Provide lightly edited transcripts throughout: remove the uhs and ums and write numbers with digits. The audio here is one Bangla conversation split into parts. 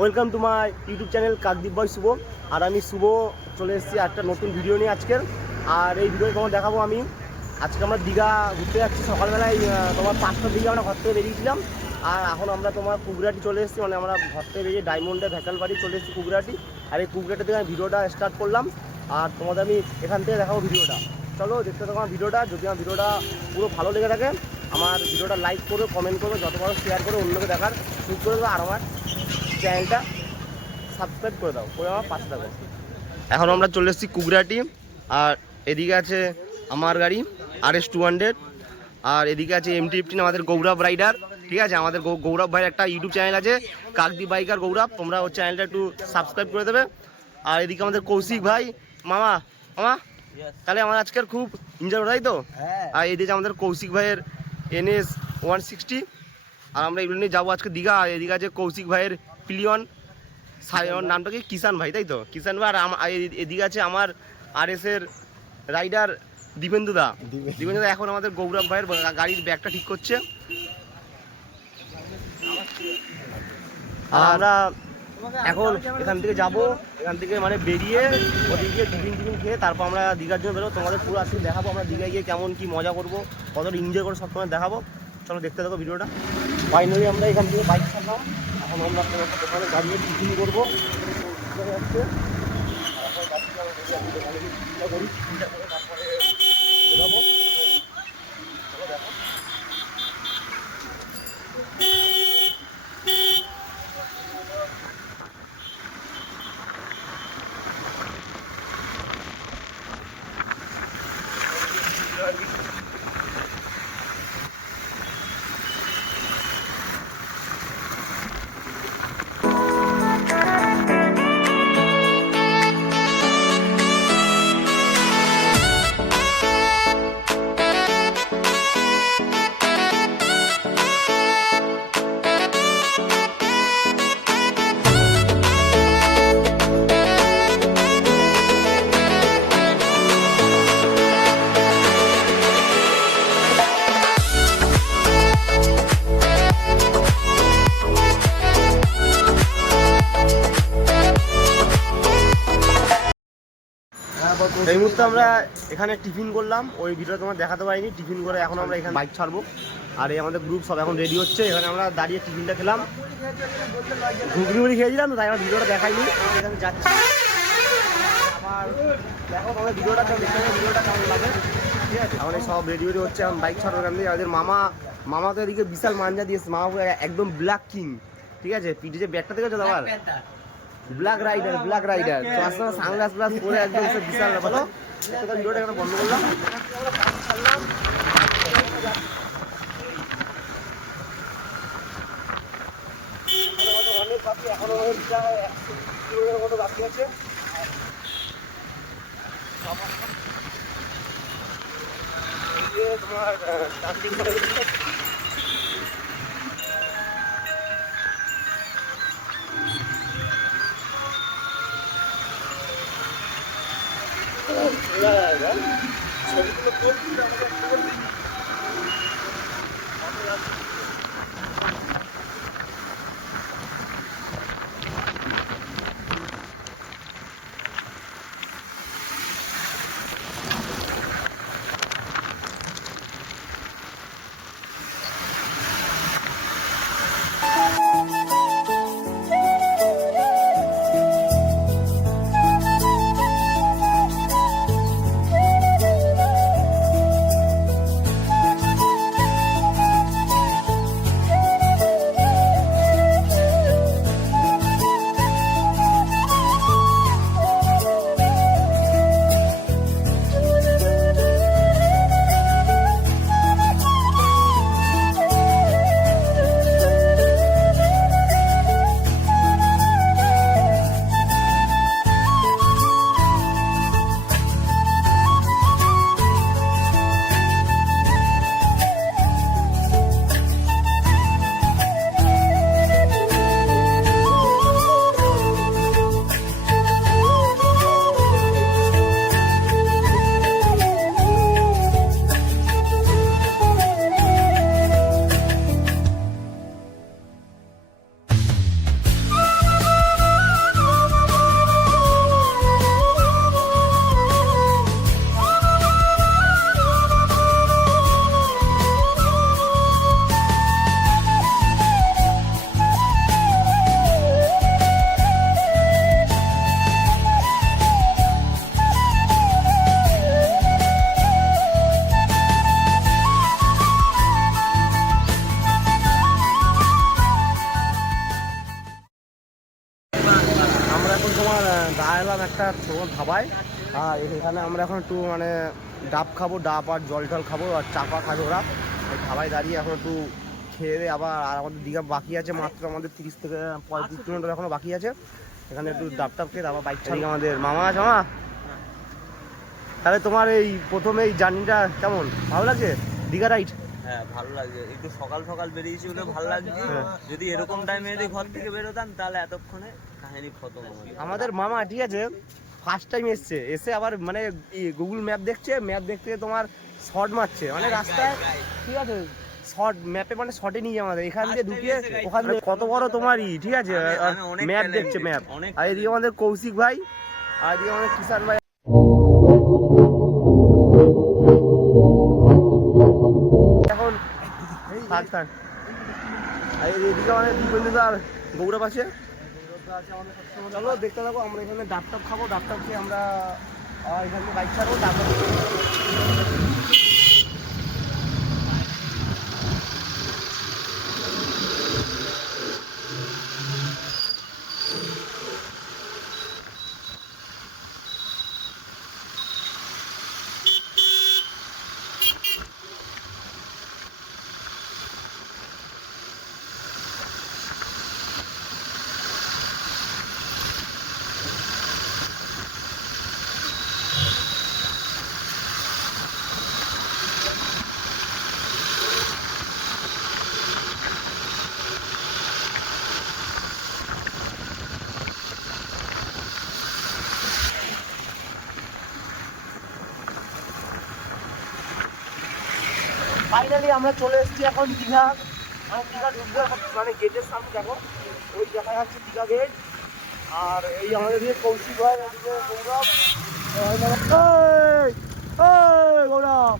Welcome to my YouTube channel Kakdwip boy Shubho. আর আমি শুভ চলে এসেছি একটা নতুন ভিডিও নিয়ে আজকের। আর এই ভিডিও তোমার দেখাবো আমি আজকে আমরা দীঘা ঘুরতে যাচ্ছি। সকালবেলায় তোমার 5টার দিকে আমরা ঘর থেকে বেরিয়েছিলাম। আর এখন আমরা তোমার কুগরাটি চলে এসেছি, মানে আমরা ঘর থেকে বেরিয়ে ডায়মন্ডে ভ্যাকাল বাড়ি চলে এসেছি কুগরাটি। আর এই কুগরাটি থেকে আমি ভিডিওটা স্টার্ট করলাম। আর তোমাদের আমি এখান থেকে দেখাবো ভিডিওটা। চলো দেখতে থাকো আমার ভিডিওটা। যদি আমার ভিডিওটা পুরো ভালো লেগে থাকে আমার ভিডিওটা লাইক করো, কমেন্ট করো, যত বড় শেয়ার করো, অন্যকে দেখার ঠিক করে দেবো। আর আমার চ্যানেলটা সাবস্ক্রাইব করে দাও, করে আমার পাশে থাকো। এখন আমরা চলে এসেছি কুগরাটি। আর এদিকে আছে আমার গাড়ি RS200, আর এদিকে আছে MT-15 আমাদের গৌরব রাইডার। ঠিক আছে, আমাদের গৌরব ভাইয়ের একটা ইউটিউব চ্যানেল আছে কাকদ্বীপ বাইকার গৌরব, তোমরা ওর চ্যানেলটা একটু সাবস্ক্রাইব করে দেবে। আর এদিকে আমাদের কৌশিক ভাই, মামা মামা তাহলে আমার আজকের খুব এনজয় তাই তো। আর এদিকে আমাদের কৌশিক ভাইয়ের NS 160। আর আমরা এগুলো নিয়ে যাবো আজকে দীঘা। আর এদিকে আছে কৌশিক ভাইয়ের পিলিয়ন, নামটা কি কিষান ভাই তাই তো, কিষান ভাই। আর এদিকে আছে আমার RS-এর রাইডার দীপেন্দুদা। এখন আমাদের গৌরব ভাইয়ের গাড়ির ব্যাগটা ঠিক করছে। আর আমরা এখন এখান থেকে যাব, এখান থেকে মানে বেরিয়ে ওদিকে টিফিন খেয়ে তারপর আমরা দীঘার জন্য বেরোবো। তোমাদের পুরো আজকে দেখাবো আমরা দীঘায় গিয়ে কেমন কি মজা করবো, কতটা এনজয় করে সব সময় দেখাবো। চলো দেখতে থাকো ভিডিওটা। ফাইনালি আমরা এখান থেকে বাইক ছাড়লাম। এখন আমরা দোকানে দাঁড়িয়ে টিফিন করবো। তারপরে বেরোবো। চলো দেখো। এই মুহূর্তে আমরা এখানে টিফিন করলাম, ওই ভিডিওটা তোমার দেখাতে পারিনি। টিফিন করে এখন আমরা এখানে বাইক ছাড়বো। আর এই আমাদের গ্রুপ সব এখন রেডি হচ্ছে। এখানে আমরা দাঁড়িয়ে টিফিনটা খেলাম, ঘুগনি মুড়ি খেয়েছিলাম, তাই আমরা ভিডিওটা দেখাইনি। এখানে যাচ্ছি আবার দেখো তোমাদের ভিডিওটা কেমন লাগে। ঠিক আছে, এখন সব রেডি হচ্ছে, এখন বাইক ছাড়বো এখান থেকে। আমাদের মামা তো এদিকে বিশাল মাঞ্জা দিয়েছে, মামা একদম ব্ল্যাক কিং। ঠিক আছে, পিঠে যে ব্যাগটা থেকে যাচ্ছে আবার ব্ল্যাক রাইডার সানগ্লাস পরে একদম বিশাল বলো। ভিডিওটা এখানে বন্ধ করলাম। এখনো মতো বাকি আছে। তোমার দাঁড়ালাম একটা ছোটো ধাবায়। আর এখানে আমরা এখন একটু মানে ডাব খাবো, ডাব আর জল টল খাবো আর চাপা খাবো ওরা। এই ধাবায় দাঁড়িয়ে এখন একটু খেয়ে দিয়ে আবার, আর আমাদের দীঘা বাকি আছে মাত্র আমাদের 30 থেকে 35 কিলোমিটার এখনো বাকি আছে। এখানে একটু ডাব টাব খেয়ে আবার বাইক চালিয়ে আমাদের মামা আছে। মামা, তাহলে তোমার এই প্রথম এই জার্নিটা কেমন, ভালো লাগছে দীঘা রাইড? হ্যাঁ ভালো লাগছে, একটু সকাল সকাল বেরিয়েছি বলে ভালো লাগছে। যদি এরকম টাইমে যদি ঘর থেকে বেরোতাম তাহলে এতক্ষণে কাহিনী খতম। আমাদের মামা ঠিক আছে ফার্স্ট টাইম এসে আবার মানে গুগল ম্যাপ দেখছে, ম্যাপ দেখতে তোমার শর্ট মারছে মানে রাস্তায়, ঠিক আছে শর্ট ম্যাপে মানে শর্টে নিয়ে আমাদের এখান দিয়ে ঢুকে ওখান থেকে কত বড় তোমারই, ঠিক আছে ম্যাপ দেখছে ম্যাপ। আর এদিকে আমাদের কৌশিক ভাই, আর এদিকে আমাদের কিষান ভাই। এখন থাক থাক। আর এদিকে আমাদের দীপেন্দুদার গৌরব আছে। চলো দেখতে থাকো, আমরা এখানে ডাব টাব খাবো, ডাব টাব খেয়ে আমরা এখান থেকে বাইক ছাড়বো। ডাব ফাইনালি আমরা চলে এসেছি এখন দীঘা। দীঘা ঢুকবে মানে গেটের সামনে, দেখো ওই দেখা যাচ্ছে দীঘা গেট। আর এই আমাদের দিকে কৌশিক ভাই, এদিকে গৌরব, গৌরব।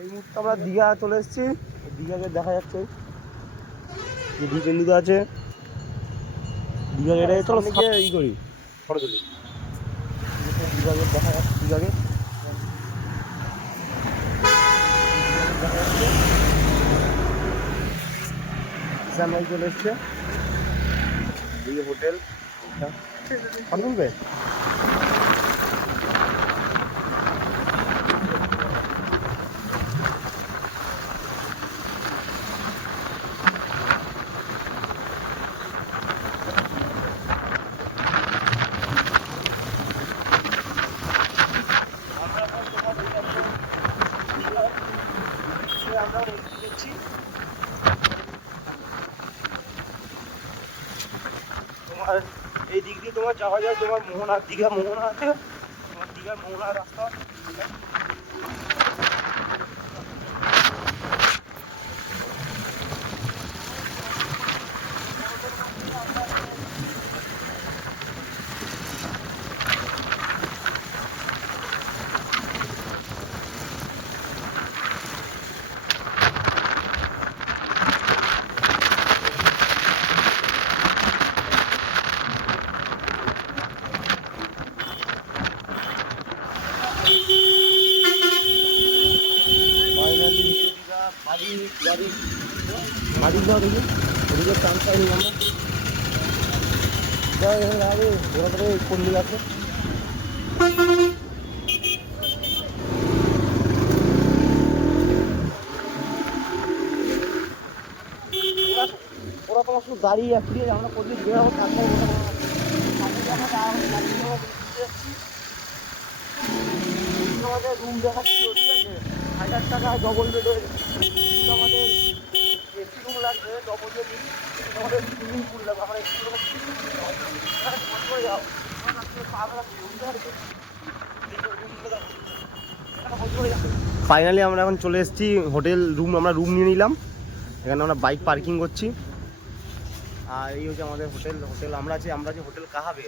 এই মুহূর্তে আমরা দীঘা চলে এসেছি, দীঘা গেট দেখা যাচ্ছে, যে দীপেন্দুদা আছে দীঘা গেটে। চলো ই করি ফটো তুলি। দীঘা গেট দেখা যাচ্ছে, দীঘা গেট চলে এসছে। হোটেল তুলবে আমরা দেখছি। তোমার এই দিক দিয়ে তোমার যাওয়া যায়, তোমার মোহনা, দীঘা মোহনা আছে, তোমার দীঘার মোহনা রাস্তা। মাটি দাও দেখি, ওদিকে চান্স পাইনি আমরা। যাও এখানে দাঁড়াবে, ওরা করে কোন দিকে আছে। ওরা তোমার শুধু দাঁড়িয়ে যাচ্ছি, আমরা কোনদিন বেরোবো তারপর আমাদের রুম দেখাচ্ছি, ঠিক আছে 1000 টাকা ডবল বেডের আমাদের এসি রুম লাগবে, ডবল বেড আমাদের সুইমিং পুল লাগবে। আমরা ফাইনালি আমরা এখন চলে এসেছি হোটেল রুম, আমরা রুম নিয়ে নিলাম। এখানে আমরা বাইক পার্কিং করছি। আর এই হচ্ছে আমাদের হোটেল। আমরা আছি হোটেল কাহাবে,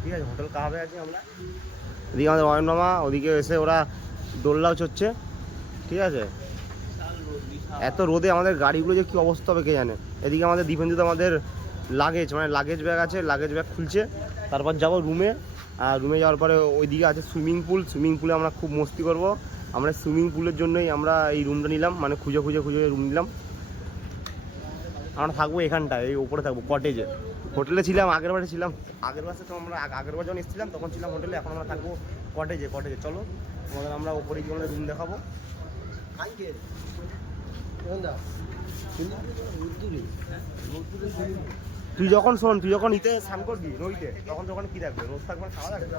ঠিক আছে হোটেল কাহাবে আছি আমরা। এদিকে আমাদের অয়ন মামা, ওদিকে এসে ওরা দোল্লাও চড়ছে, ঠিক আছে। এত রোদে আমাদের গাড়িগুলো যে কী অবস্থা হবে কে জানে। এদিকে আমাদের দীপেন্দু আমাদের লাগেজ ব্যাগ আছে, লাগেজ ব্যাগ খুলছে। তারপর যাবো রুমে। আর রুমে যাওয়ার পরে ওইদিকে আছে সুইমিং পুলে আমরা খুব মস্তি করব। আমরা সুইমিং পুলের জন্যই আমরা এই রুমটা নিলাম, মানে খুঁজে রুম নিলাম। আমরা থাকবো এখানটায়, এই ওপরে থাকবো কটেজে। হোটেলে ছিলাম, আগের বারে ছিলাম, আগের বাসে তো আমরা আগের বার যখন এসেছিলাম তখন ছিলাম হোটেলে, এখন আমরা থাকবো কটেজে। চলো তোমাদের আমরা ওপরে গিয়ে আমরা রুম দেখাবো। তুই যখন ইতে স্নান করবি নদীতে, তখন কি থাকবে? রোদ থাকবে, খাওয়া থাকবে।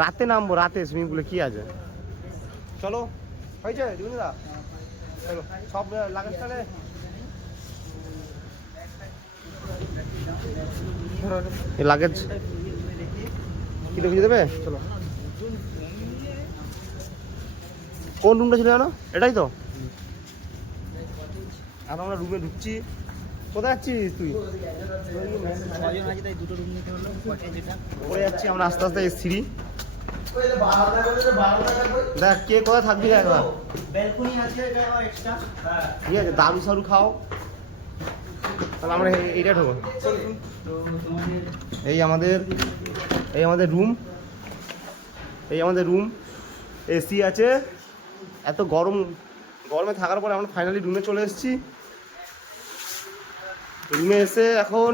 রাতে নামবো, রাতে সুইমিং পুলে কি আছে। চলো হয়েছে দিগুনিদা, চলো সব লাগেজ তাহলে লাগেজ কি বুঝে দেবে। চলো কোন রুমটা ছিল জানো? এটাই তো। আর আমরা রুমে ঢুকছি। কোথায় যাচ্ছিস তুই? ওপরে যাচ্ছি আমরা আস্তে আস্তে সিঁড়ি। দেখ কে কোথায় থাকবি একবার। ঠিক আছে, দারু সারু খাও, তাহলে আমরা এইটা ঢোকো। এই আমাদের রুম, এসি আছে। এত গরমে থাকার পরে আমরা ফাইনালি রুমে চলে এসেছি। রুমে এসে এখন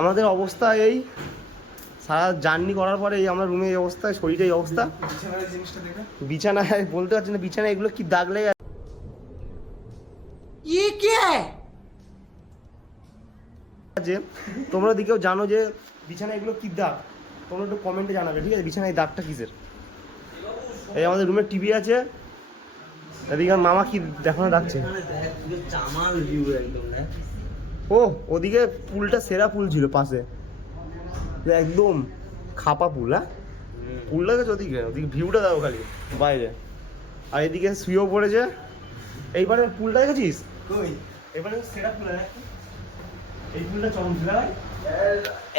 আমাদের অবস্থা এই, সারা জার্নি করার পরে এই আমরা রুমে এই অবস্থায়, শরীরে এই অবস্থা। বিছানায় বলতে পারছি না, বিছানায় এগুলো কি দাগ লেগে আছে। তোমরা দিকেও জানো যে বিছানায় এগুলো কি দাগ, তোমরা একটু কমেন্টে জানাবে, ঠিক আছে? বিছানায় এই দাগটা কিসের। এই আমাদের রুমে টিভি আছে। এদিকে মামা কি দেখানো ডাকছে। ও ওদিকে পুলটা সেরা পুল ছিল পাশে, একদম খাপা পুল। হ্যাঁ পুলটা গেছে ওদিকে ভিউটা দেখো খালি বাইরে। আর এদিকে শুয়েও পড়েছে। এইবারে পুলটা দেখেছিস? এবারে সেরা পুল, এই পুলটা চরম ছিল,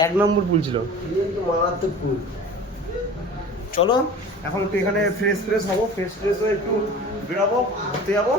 1 নম্বর পুল ছিল, মারাত্মক পুল। চলো এখন একটু এখানে ফ্রেশ হবো, ফ্রেশ হয়ে একটু বেরোবো, ঘুরতে যাবো।